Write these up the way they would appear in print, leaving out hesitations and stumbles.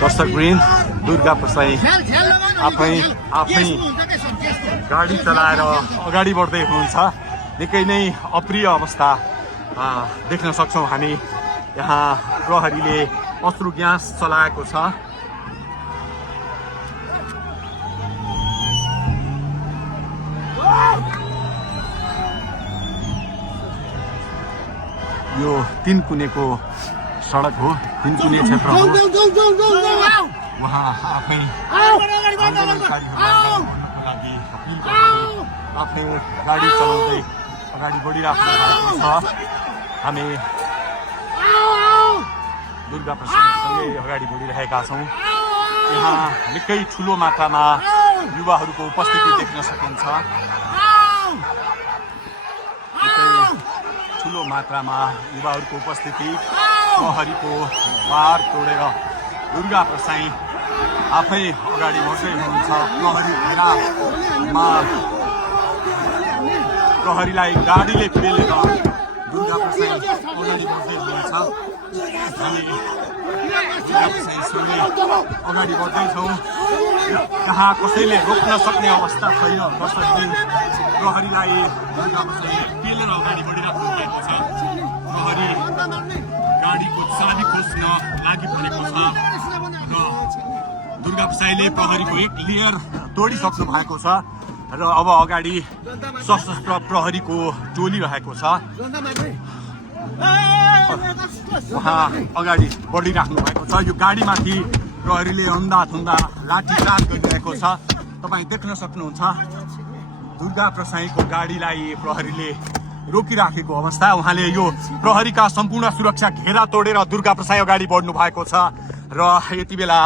दर्शकवृन्द दुर्गा प्रसाई आफै गाडी चलाएर अगाडि बढ्दै हुनुहुन्छ। निकै नै अप्रिय अवस्था देख्न सक्छौँ हामी। यहाँ प्रहरीले अश्रु ग्यास चलाएको छ। यो तीनकुनेको सडक हो, तीनकुने क्षेत्र हो। उहाँ आफै आफै गाडी चलाउँदै अगाडि बढिराख्नु भएको छ। हामी दुर्गा प्रसादसँगै अगाडि बढिरहेका छौँ। यहाँ निकै ठुलो मात्रामा युवाहरूको उपस्थिति देख्न सकिन्छ। ठुलो मात्रामा युवाहरूको उपस्थिति, प्रहरीको बार तोडेर दुर्गा प्रसाई आफै अगाडि बढ्दै हुनुहुन्छ। प्रहरीलाई गाडीले पेलेर दुर्गा प्रसाई अगाडि बढ्दै हुनुहुन्छ। हामी दुर्गा प्रसाईसँगै अगाडि बढ्दैछौँ। यहाँ कसैले रोक्न सक्ने अवस्था छैन। दर्शकवृन्द प्रहरीलाई दुर्गा प्रसाई पेलेर अगाडि बढिराख्नु भएको छ। प्रहरी गाडीको चाबी खोज्न लागि परेको छ र दुर्गा प्रसाईले प्रहरीको एक लेयर तोडिसक्नु भएको छ र अब अगाडि सशस्त्र प्रहरीको टोली रहेको छ। उहाँ अगाडि बढिराख्नु भएको छ। यो गाडीमाथि प्रहरीले अन्धाधुन्दा लाठीचार्ज गरिरहेको छ। तपाईँ देख्न सक्नुहुन्छ दुर्गा प्रसाईको गाडीलाई प्रहरीले रोकिराखेको अवस्था। उहाँले यो प्रहरीका सम्पूर्ण सुरक्षा घेरा तोडेर दुर्गा प्रसाई अगाडि बढ्नु भएको छ र यति बेला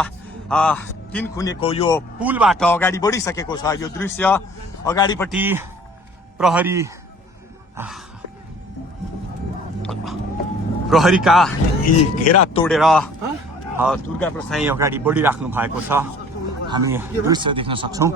तीनकुनेको यो पुलबाट अगाडि बढिसकेको छ। यो दृश्य अगाडिपट्टि प्रहरीका यी घेरा तोडेर दुर्गा प्रसाई अगाडि बढिराख्नु भएको छ। हामी दृश्य देख्न सक्छौँ।